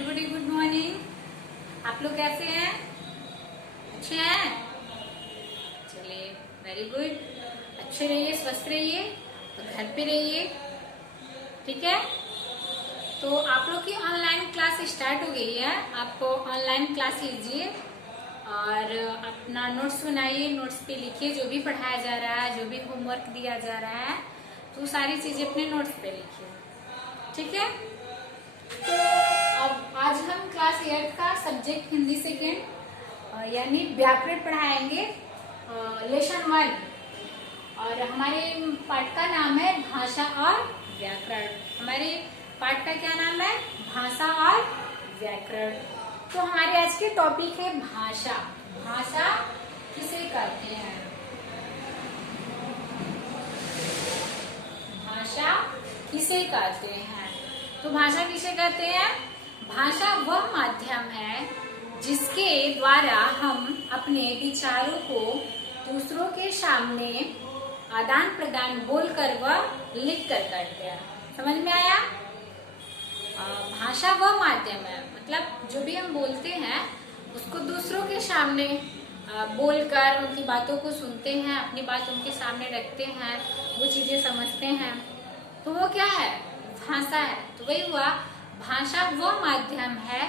Everybody good morning. आप लोग कैसे हैं? अच्छे हैं? चलिए, वेरी गुड। अच्छे रहिए, स्वस्थ रहिए और घर पे रहिए, ठीक है। तो आप लोग की ऑनलाइन क्लास स्टार्ट हो गई है। आप ऑनलाइन क्लास लीजिए और अपना नोट्स बनाइए, नोट्स पे लिखिए जो भी पढ़ाया जा रहा है, जो भी होमवर्क दिया जा रहा है, तो सारी चीजें अपने नोट्स पे लिखिए, ठीक है। तो अब आज हम क्लास 8 का सब्जेक्ट हिंदी सेकेंड यानी व्याकरण पढ़ाएंगे, लेसन 1। और हमारे पाठ का नाम है भाषा और व्याकरण। हमारे पाठ का क्या नाम है? भाषा और व्याकरण। तो हमारे आज के टॉपिक है भाषा। भाषा किसे कहते हैं? भाषा किसे कहते हैं? तो भाषा किसे कहते हैं? भाषा वह माध्यम है जिसके द्वारा हम अपने विचारों को दूसरों के सामने आदान प्रदान बोलकर व लिख कर करते हैं। समझ में आया? भाषा वह माध्यम है, मतलब जो भी हम बोलते हैं उसको दूसरों के सामने बोलकर उनकी बातों को सुनते हैं, अपनी बात उनके सामने रखते हैं, वो चीजें समझते हैं, तो वो क्या है? भाषा है। तो वही हुआ, भाषा वह माध्यम है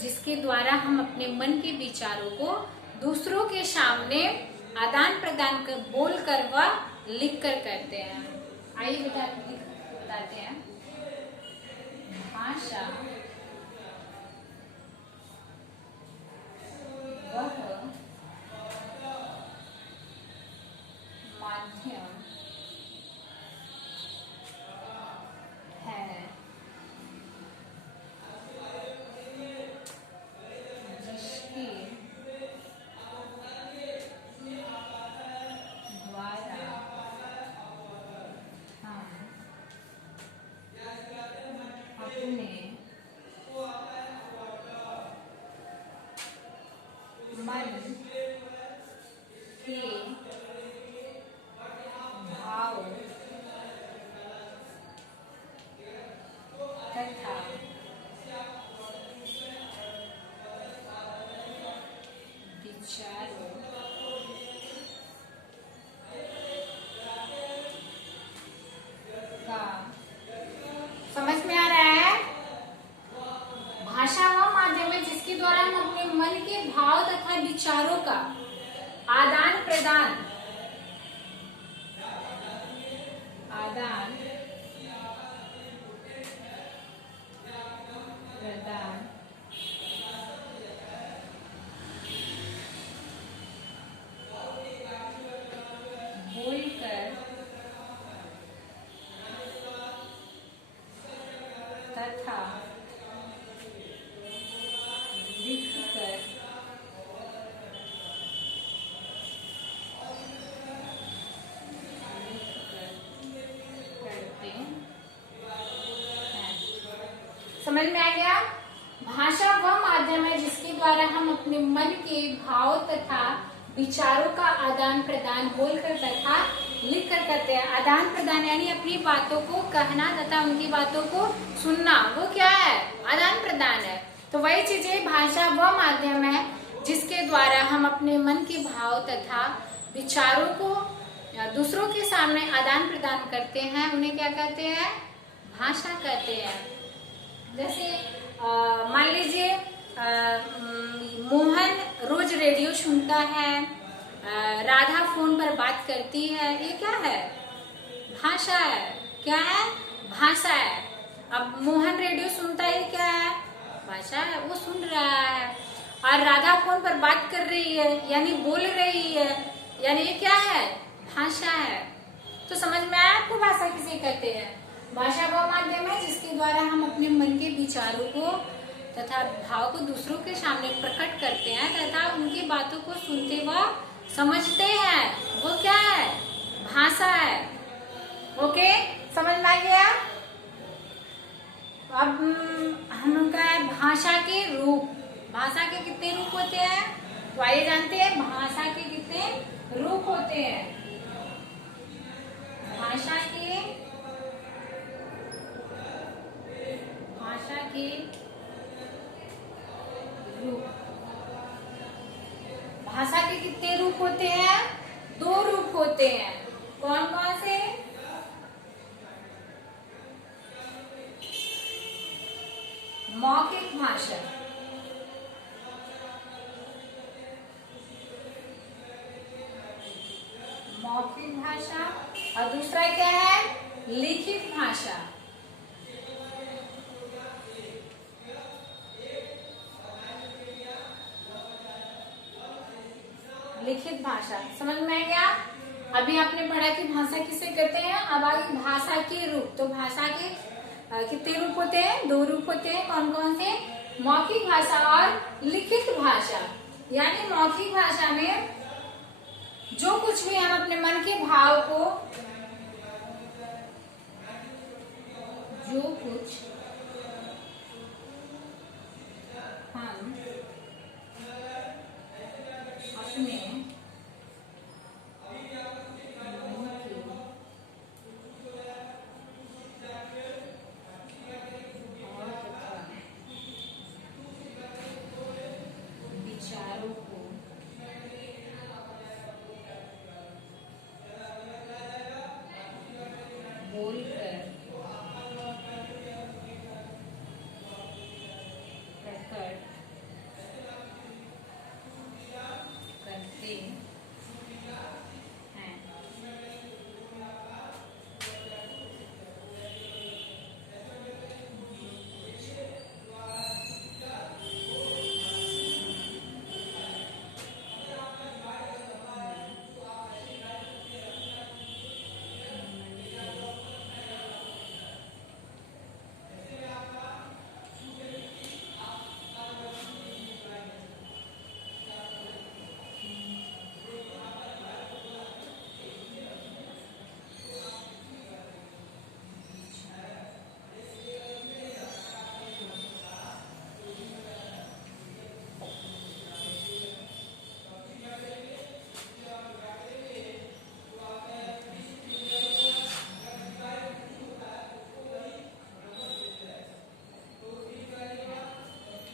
जिसके द्वारा हम अपने मन के विचारों को दूसरों के सामने आदान प्रदान कर बोल कर व लिख कर करते हैं। आइए बताते हैं। भाषा वह माध्यम है जिसके द्वारा हम अपने मन के भाव तथा विचारों का, समझ में आ रहा है? भाषा वह माध्यम है जिसके द्वारा हम अपने मन के भाव तथा विचारों का आदान प्रदान बोलकर तथा लिखकर करते हैं। समझ में आ गया? भाषा वह माध्यम है जिसके द्वारा हम अपने मन के भाव तथा विचारों का आदान प्रदान बोलकर तथा लिखकर करते हैं। आदान प्रदान यानी अपनी बातों को कहना तथा उनकी बातों को सुनना, वो क्या है? आदान प्रदान है। तो वही चीजें, भाषा वह माध्यम है जिसके द्वारा हम अपने मन के भाव तथा विचारों को दूसरों के सामने आदान प्रदान करते हैं, उन्हें क्या कहते हैं? भाषा कहते हैं। जैसे मान लीजिए मोहन रोज रेडियो सुनता है, राधा फोन पर बात करती है, ये क्या है? भाषा है। क्या है? भाषा है। अब मोहन रेडियो सुनता है, क्या है? भाषा है, वो सुन रहा है। और राधा फोन पर बात कर रही है यानी बोल रही है, यानी ये क्या है? भाषा है। तो समझ में आया आपको भाषा किसे कहते हैं? भाषा वह माध्यम है जिसके द्वारा हम अपने मन के विचारों को तथा भाव को दूसरों के सामने प्रकट करते हैं तथा उनकी बातों को सुनते व समझते हैं, वो क्या है? भाषा है। ओके, समझ में आ गया? अब हमका है भाषा के रूप। भाषा के कितने रूप होते हैं? तो आइए जानते हैं भाषा के कितने रूप होते हैं। भाषा के के कितने रूप होते हैं? 2 रूप होते हैं। कौन कौन से? मौखिक भाषा, मौखिक भाषा, और दूसरा क्या है? लिखित भाषा। लिखित भाषा समझ में आ गया? अभी आपने पढ़ा कि भाषा किसे कहते हैं, अब आगे भाषा के रूप। तो भाषा के कितने रूप होते हैं? 2 रूप होते हैं। कौन कौन से? मौखिक भाषा और लिखित भाषा। यानी मौखिक भाषा में जो कुछ भी हम अपने मन के भाव को, जो कुछ हम अपने विचारों को बोलकर प्रकट करते हैं,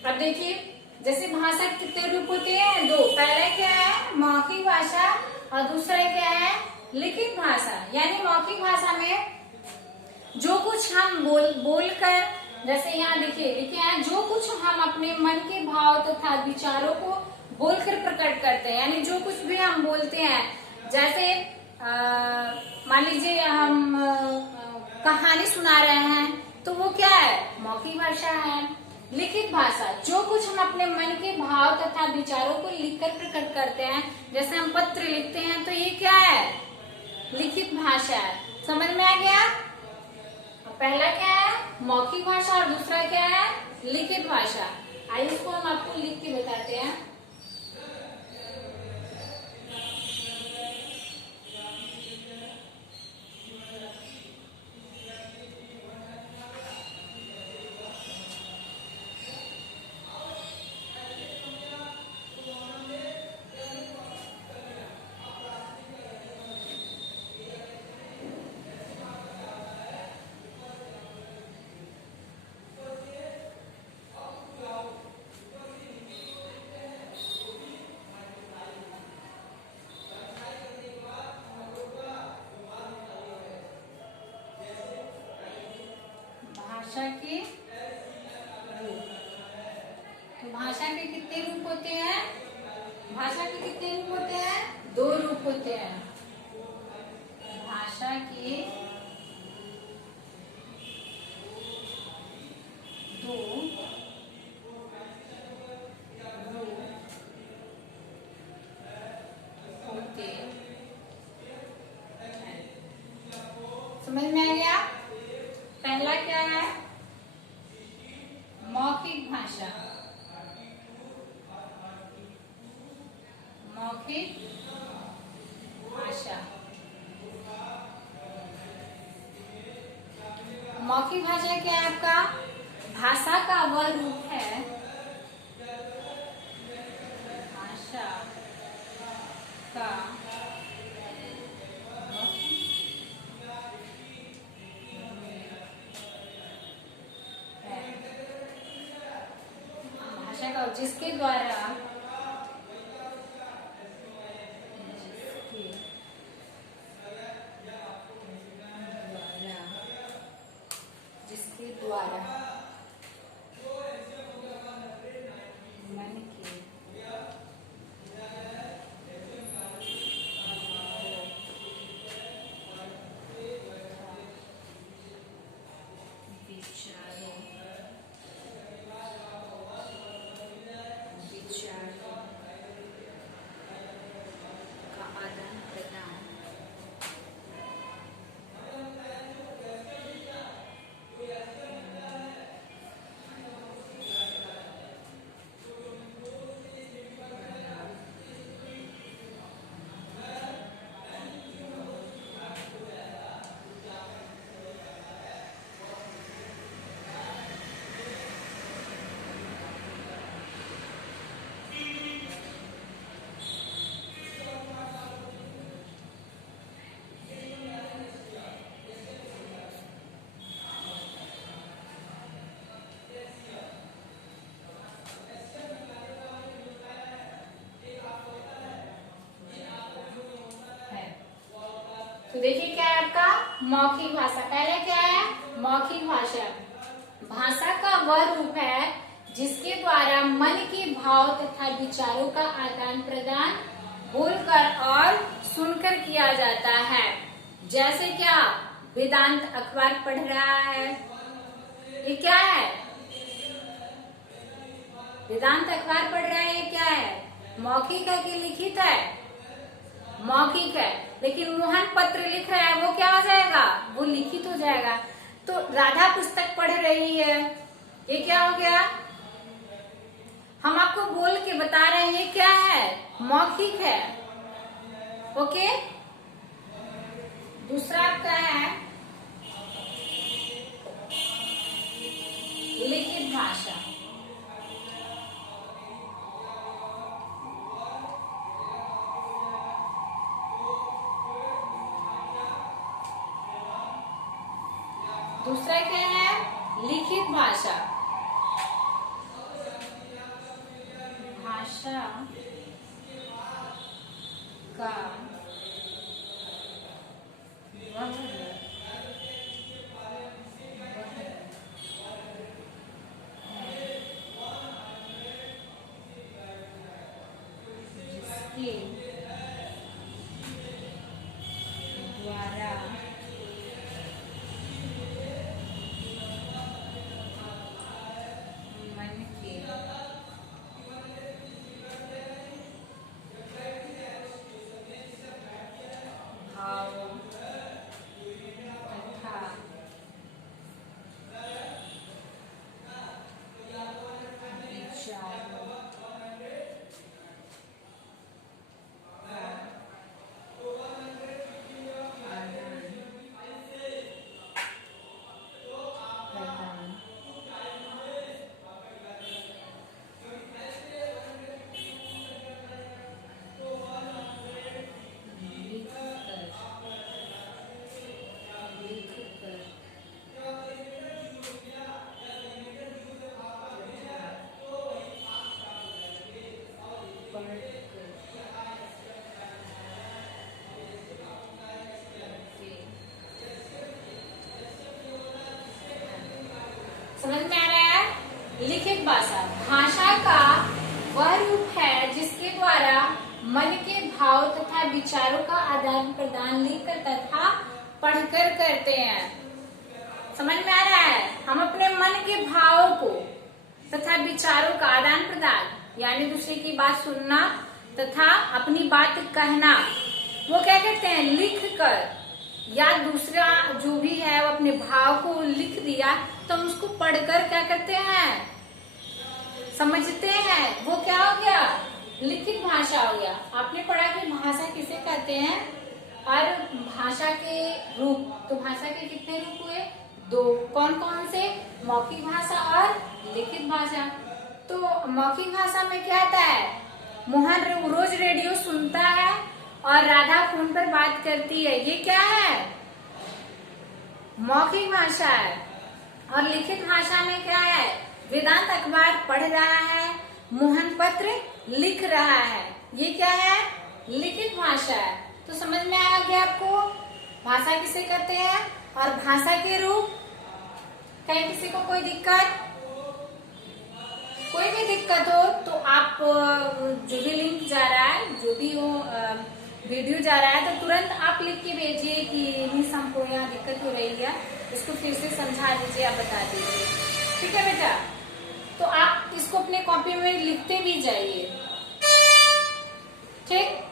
अब देखिए जैसे भाषा के कितने रूप होते हैं? 2। पहला क्या है? मौखिक भाषा, और दूसरा क्या है? लिखित भाषा। यानी मौखिक भाषा में जो कुछ हम बोलकर, जैसे यहाँ देखिए लिखे हैं, जो कुछ हम अपने मन के भाव तथा विचारों को बोलकर प्रकट करते हैं। यानी जो कुछ भी हम बोलते हैं, जैसे मान लीजिए हम कहानी सुना रहे हैं, तो वो क्या है? मौखिक भाषा है। लिखित भाषा, जो कुछ हम अपने मन के भाव तथा विचारों को लिखकर प्रकट करते हैं, जैसे हम पत्र लिखते हैं, तो ये क्या है? लिखित भाषा है। समझ में आ गया? पहला क्या है? मौखिक भाषा, और दूसरा क्या है? लिखित भाषा। आइए इसको हम आपको लिख के बताते हैं। भाषा के रूप। तो भाषा के कितने रूप होते हैं? भाषा के कितने रूप होते हैं? 2 रूप होते हैं। भाषा के 2 रूप होते हैं। समझ में आ गया? पहला क्या है? मौखिक भाषा। मौखिक भाषा। मौखिक भाषा क्या है आपका? भाषा का वह रूप है, भाषा का भाषा का जिसके द्वारा मौखिक भाषा। पहले क्या है? मौखिक भाषा। भाषा का वह रूप है जिसके द्वारा मन के भाव तथा विचारों का आदान प्रदान बोलकर और सुनकर किया जाता है। जैसे क्या? वेदांत अखबार पढ़ रहा है, ये क्या है? वेदांत अखबार पढ़ रहा है, ये क्या है? मौखिक है कि लिखित है? मौखिक है। लेकिन मोहन पत्र लिख रहा है, वो क्या हो जाएगा? वो लिखित हो जाएगा। तो राधा पुस्तक पढ़ रही है, ये क्या हो गया? हम आपको बोल के बता रहे हैं, ये क्या है? मौखिक है। ओके। दूसरा आपका है लिखित भाषा। दूसरा क्या है? लिखित भाषा। भाषा का जिसके द्वारा मन के भाव तथा विचारों समझ में आ रहा है? लिखित भाषा भाषा का वह रूप है जिसके द्वारा मन के भाव तथा विचारों का आदान प्रदान लिखकर तथा पढ़कर करते हैं। समझ में आ रहा है? हम अपने मन के भावों को तथा विचारों का आदान प्रदान यानी दूसरे की बात सुनना तथा अपनी बात कहना, वो क्या कहते हैं? लिख कर, या दूसरा जो भी है वो अपने भाव को लिख दिया तो हम उसको पढ़कर क्या करते हैं? समझते हैं। वो क्या हो गया? लिखित भाषा हो गया। आपने पढ़ा कि भाषा किसे कहते हैं और भाषा के रूप। तो भाषा के कितने रूप हुए? 2। कौन कौन से? मौखिक भाषा और लिखित भाषा। तो मौखिक भाषा में क्या आता है? मोहन रोज रेडियो सुनता है और राधा फोन पर बात करती है, ये क्या है? मौखिक भाषा है। और लिखित भाषा में क्या है? वेदांत अखबार पढ़ रहा है, मोहन पत्र लिख रहा है, ये क्या है? लिखित भाषा है। तो समझ में आ गया आपको भाषा किसे कहते हैं और भाषा के रूप। कहीं किसी को कोई दिक्कत, कोई भी दिक्कत हो तो आप जो भी लिंक जा रहा है, जो भी वो वीडियो जा रहा है, तो तुरंत आप लिख के भेजिए कि मिस हमको यहाँ दिक्कत हो रही है, इसको फिर से समझा दीजिए, आप बता दीजिए। ठीक है बेटा? तो आप इसको अपने कॉपी में लिखते भी जाइए। ठीक।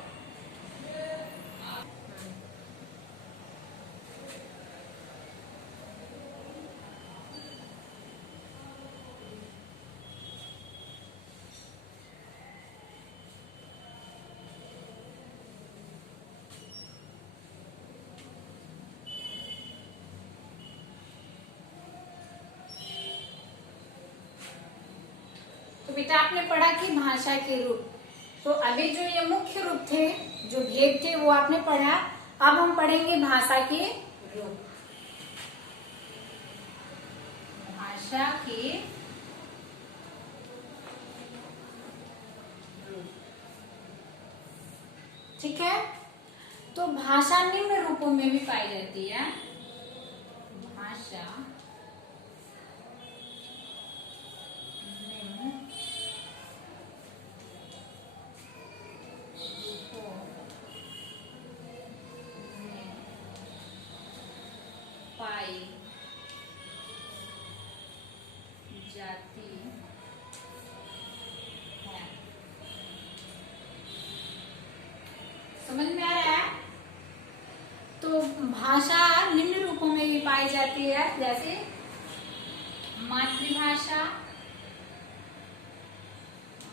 तो बेटा आपने पढ़ा कि भाषा के रूप। तो अभी जो ये मुख्य रूप थे, जो भेद थे, वो आपने पढ़ा। अब हम पढ़ेंगे भाषा के रूप। भाषा के रूप। ठीक है? तो भाषा निम्न रूपों में भी पाई जाती है। पाई जाती है, जैसे मातृभाषा,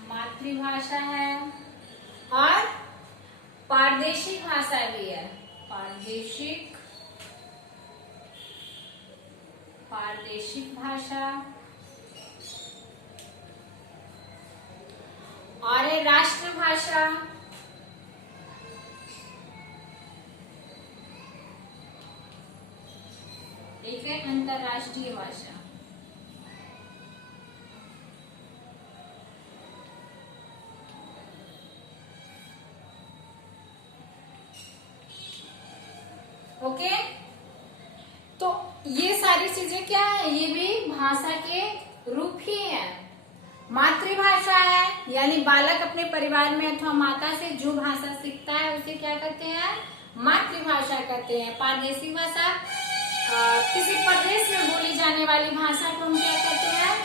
मातृभाषा है, और प्रादेशिक भाषा भी है, प्रादेशिक, प्रादेशिक भाषा, और है राष्ट्रभाषा, एक है अंतरराष्ट्रीय भाषा। ओके, तो ये सारी चीजें क्या है, ये भी भाषा के रूप ही है। मातृभाषा है, यानी बालक अपने परिवार में अथवा माता से जो भाषा सीखता है उसे क्या कहते हैं, मातृभाषा कहते हैं। प्रादेशिक भाषा, किसी प्रदेश में बोली जाने वाली भाषा को हम क्या कहते हैं,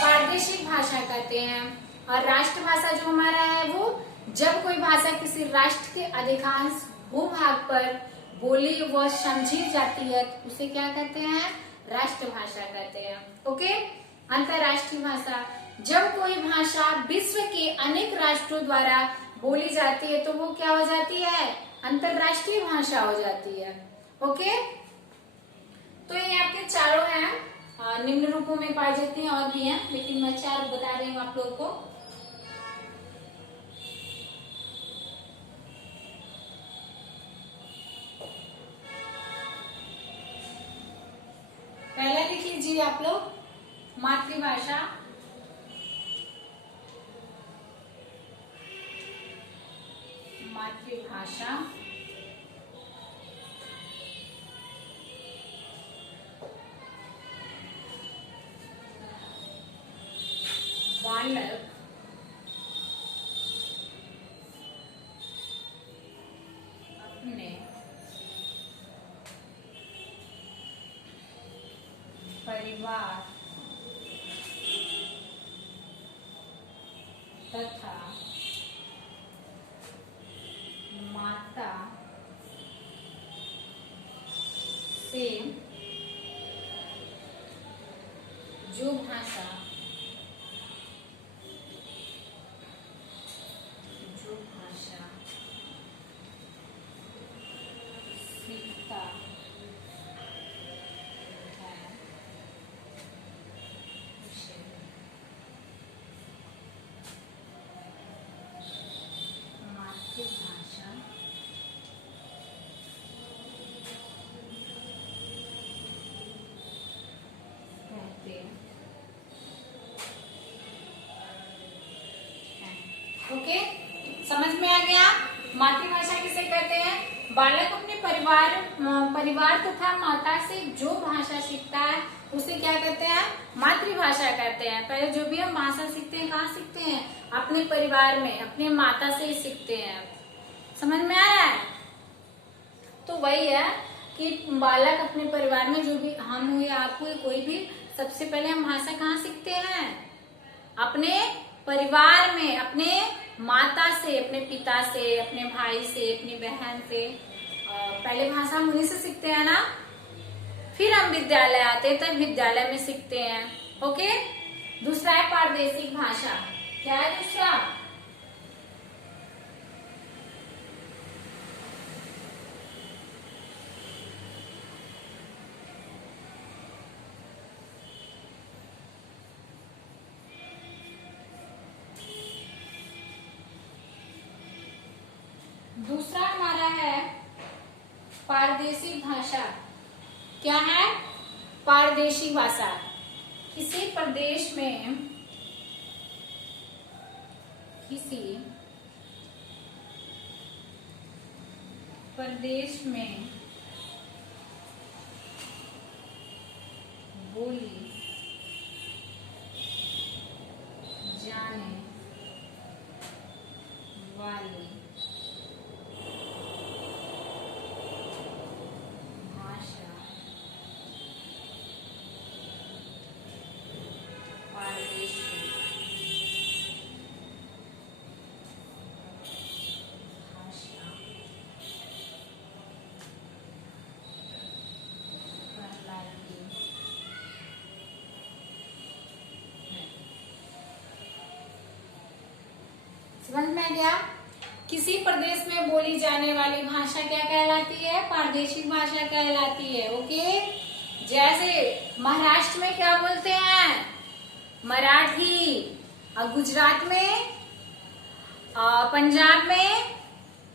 प्रादेशिक भाषा कहते हैं। और राष्ट्रभाषा जो हमारा है, वो जब कोई भाषा किसी राष्ट्र के अधिकांश भूभाग पर बोली व समझी जाती है उसे क्या कहते हैं, राष्ट्रभाषा कहते हैं। ओके, अंतरराष्ट्रीय भाषा, जब कोई भाषा विश्व के अनेक राष्ट्रों द्वारा बोली जाती है तो वो क्या हो जाती है, अंतरराष्ट्रीय भाषा हो जाती है। ओके, तो ये आपके चारों हैं, निम्न रूपों में पाई जाती हैं, और भी हैं, लेकिन मैं 4 बता रही हूँ आप लोगों को। पहला लिख लीजिए आप लोग, मातृभाषा, मातृभाषा, बालक अपने परिवार तथा माता से जो भाषा सीखता है उसे मातृभाषा कहते हैं। ओके, समझ में आ गया, मातृभाषा किसे कहते हैं, बालक अपने परिवार तथा माता से जो भाषा सीखता है उसे क्या कहते हैं, मातृभाषा कहते हैं। पहले जो भी हम भाषा सीखते हैं कहाँ सीखते हैं, अपने परिवार में, अपने माता से ही सीखते हैं। समझ में आ रहा है, तो वही है कि बालक अपने परिवार में, जो भी हम हुए, आप हुए, कोई भी, सबसे पहले हम भाषा कहाँ सीखते हैं, अपने परिवार में, अपने माता से, अपने पिता से, अपने भाई से, अपनी बहन से। पहले भाषा हम उन्हीं से सीखते हैं ना, फिर हम विद्यालय आते हैं, तब विद्यालय में सीखते हैं। ओके, दूसरा है प्रादेशिक भाषा। क्या है दूसरा, दूसरा हमारा है प्रादेशिक भाषा। क्या है, प्रादेशिक भाषा, किसी प्रदेश में, किसी प्रदेश में बोली जाने वाली भाषा प्रादेशिक भाषा समझ में आ गया? किसी प्रदेश में बोली जाने वाली भाषा क्या कहलाती है? प्रादेशिक भाषा कहलाती है। ओके, जैसे महाराष्ट्र में क्या बोलते हैं? मराठी। और गुजरात में, पंजाब में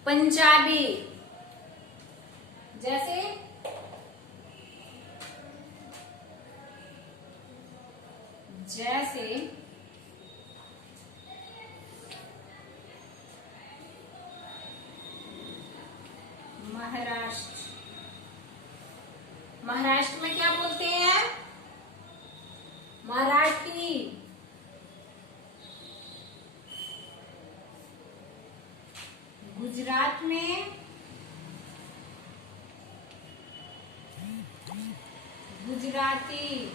पंजाबी। जैसे महाराष्ट्र में क्या बोलते हैं? मराठी। गुजरात में गुजराती।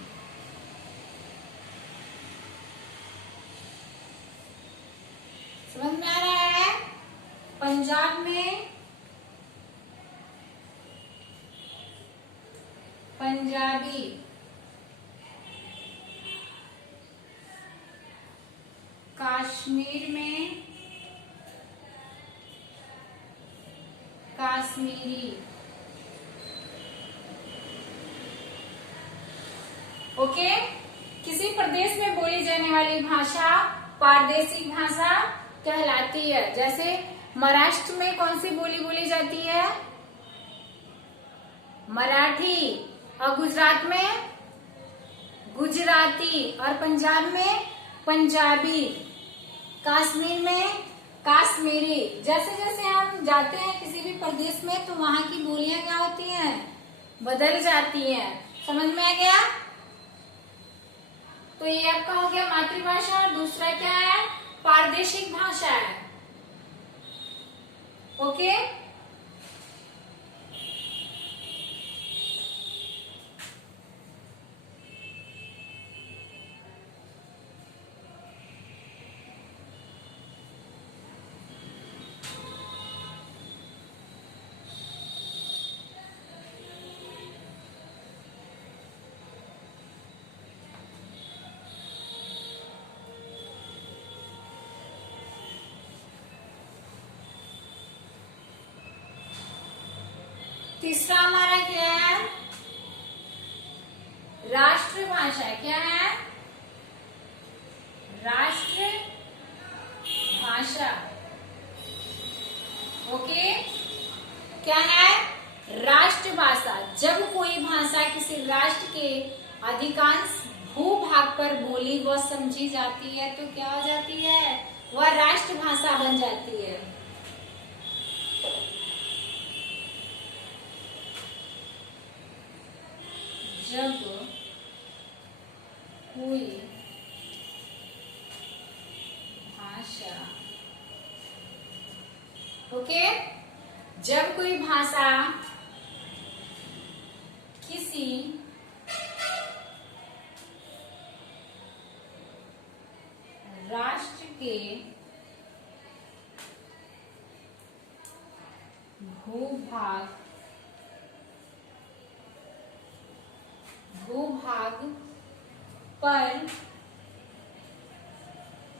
समझ में आ रहा है? पंजाब में पंजाबी। कश्मीर में कश्मीरी। ओके, किसी प्रदेश में बोली जाने वाली भाषा प्रादेशिक भाषा कहलाती है। जैसे महाराष्ट्र में कौन सी बोली बोली जाती है? मराठी। और गुजरात में गुजराती। और पंजाब में पंजाबी। कश्मीर में कश्मीरी। जैसे जैसे हम जाते हैं किसी भी प्रदेश में तो वहां की बोलियां क्या होती हैं? बदल जाती हैं। समझ में आ गया? तो ये आपका हो गया मातृभाषा। और दूसरा क्या है? प्रादेशिक भाषा है। ओके, तीसरा हमारा क्या है? राष्ट्रभाषा। क्या है? राष्ट्रभाषा। ओके, क्या है? राष्ट्रभाषा। जब कोई भाषा किसी राष्ट्र के अधिकांश भूभाग पर बोली व समझी जाती है तो क्या हो जाती है? वह राष्ट्रभाषा बन जाती है। जब कोई भाषा, ओके, जब कोई भाषा किसी राष्ट्र के भूभाग पर बोली व समझी जाती है तो वह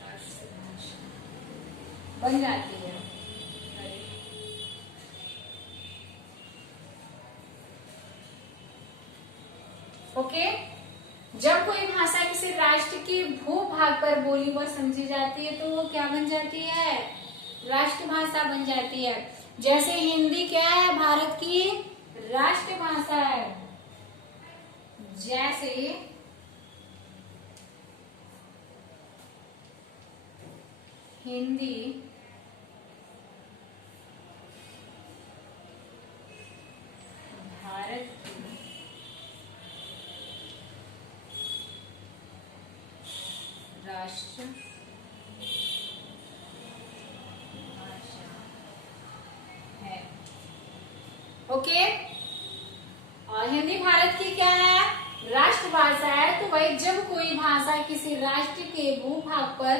राष्ट्रभाषा बन जाती है। ओके, जब कोई भाषा किसी राष्ट्र के भूभाग पर बोली व समझी जाती है तो वो क्या बन जाती है? राष्ट्रभाषा बन जाती है। जैसे हिंदी क्या है? भारत की राष्ट्रभाषा है। जैसे हिंदी भारत ओके। और हिंदी भारत की क्या है, राष्ट्रभाषा है। तो भाई जब कोई भाषा किसी राष्ट्र के भूभाग पर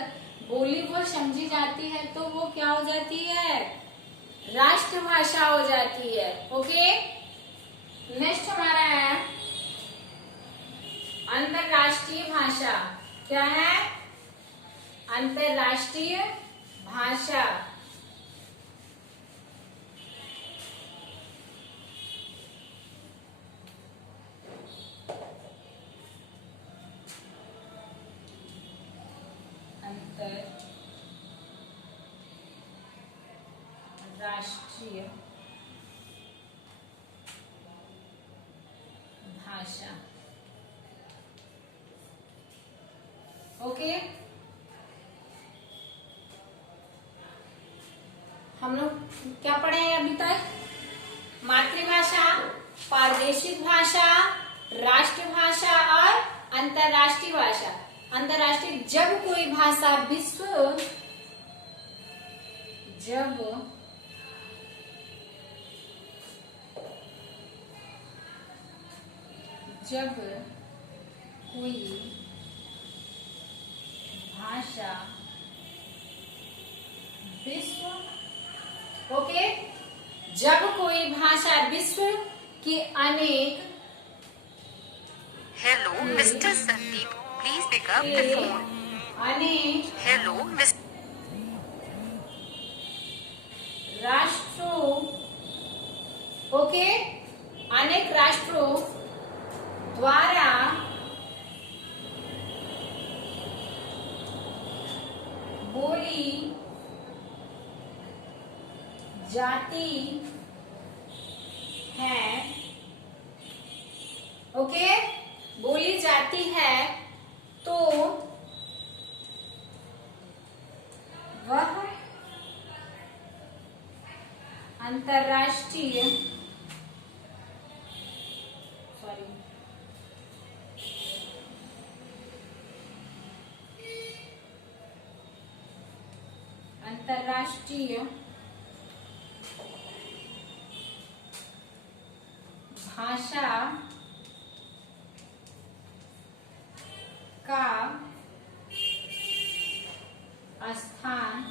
बोली व समझी जाती है तो वो क्या हो जाती है, राष्ट्रभाषा हो जाती है। ओके। नेक्स्ट हमारा है अंतरराष्ट्रीय भाषा। क्या है, अंतरराष्ट्रीय भाषा। अंतरराष्ट्रीय भाषा। ओके। हम लोग क्या पढ़े हैं अभी तक, मातृभाषा, प्रादेशिक भाषा, राष्ट्रभाषा और अंतरराष्ट्रीय भाषा। अंतरराष्ट्रीय, जब कोई भाषा जब कोई भाषा विश्व, ओके, जब कोई भाषा विश्व की अनेक, hello mister Sandeep, please pick up the phone. अनेक हेलो मिस्टर राष्ट्रों, ओके, अनेक राष्ट्रों द्वारा बोली जाती है, ओके, बोली जाती है तो वह अंतरराष्ट्रीय, सॉरी, अंतरराष्ट्रीय भाषा का स्थान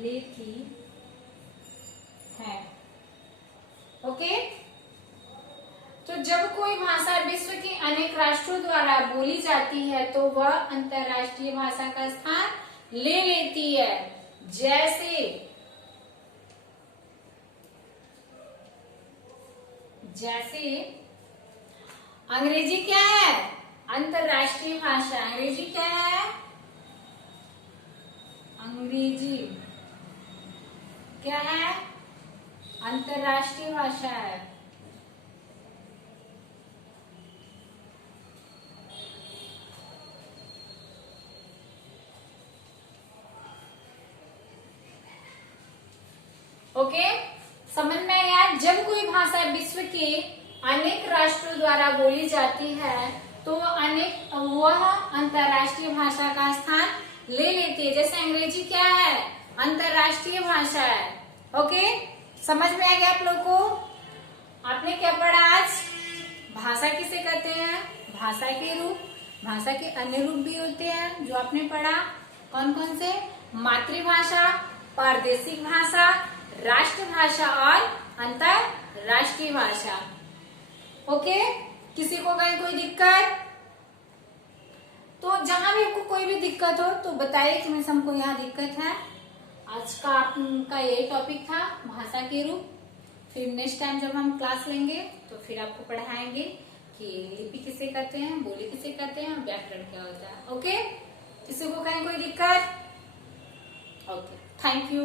लेती है। ओके। तो जब कोई भाषा विश्व के अनेक राष्ट्रों द्वारा बोली जाती है तो वह अंतरराष्ट्रीय भाषा का स्थान ले लेती है। जैसे अंग्रेजी क्या है, अंतरराष्ट्रीय भाषा। अंग्रेजी क्या है, अंग्रेजी क्या है, अंतरराष्ट्रीय भाषा है। ओके, समझ में आया। जब कोई भाषा विश्व के अनेक राष्ट्रों द्वारा बोली जाती है तो वह अंतरराष्ट्रीय भाषा का स्थान ले लेती है। जैसे अंग्रेजी क्या है, अंतरराष्ट्रीय भाषा है। ओके, समझ में आ गया आप लोग को। आपने क्या पढ़ा आज, भाषा किसे कहते हैं, भाषा के रूप, भाषा के अन्य रूप भी होते हैं जो आपने पढ़ा। कौन कौन से, मातृभाषा, प्रादेशिक भाषा, राष्ट्रभाषा और अंतरराष्ट्रीय भाषा। ओके, किसी को कहीं कोई दिक्कत, तो जहां भी आपको कोई भी दिक्कत हो तो बताइए कि मिस हमको यहाँ दिक्कत है। आज का आपका यही टॉपिक था, भाषा के रूप। फिर नेक्स्ट टाइम जब हम क्लास लेंगे तो फिर आपको पढ़ाएंगे कि लिपि किसे कहते हैं, बोली किसे कहते हैं, व्याकरण क्या होता है। ओके, किसी को कहीं कोई दिक्कत, ओके, थैंक यू।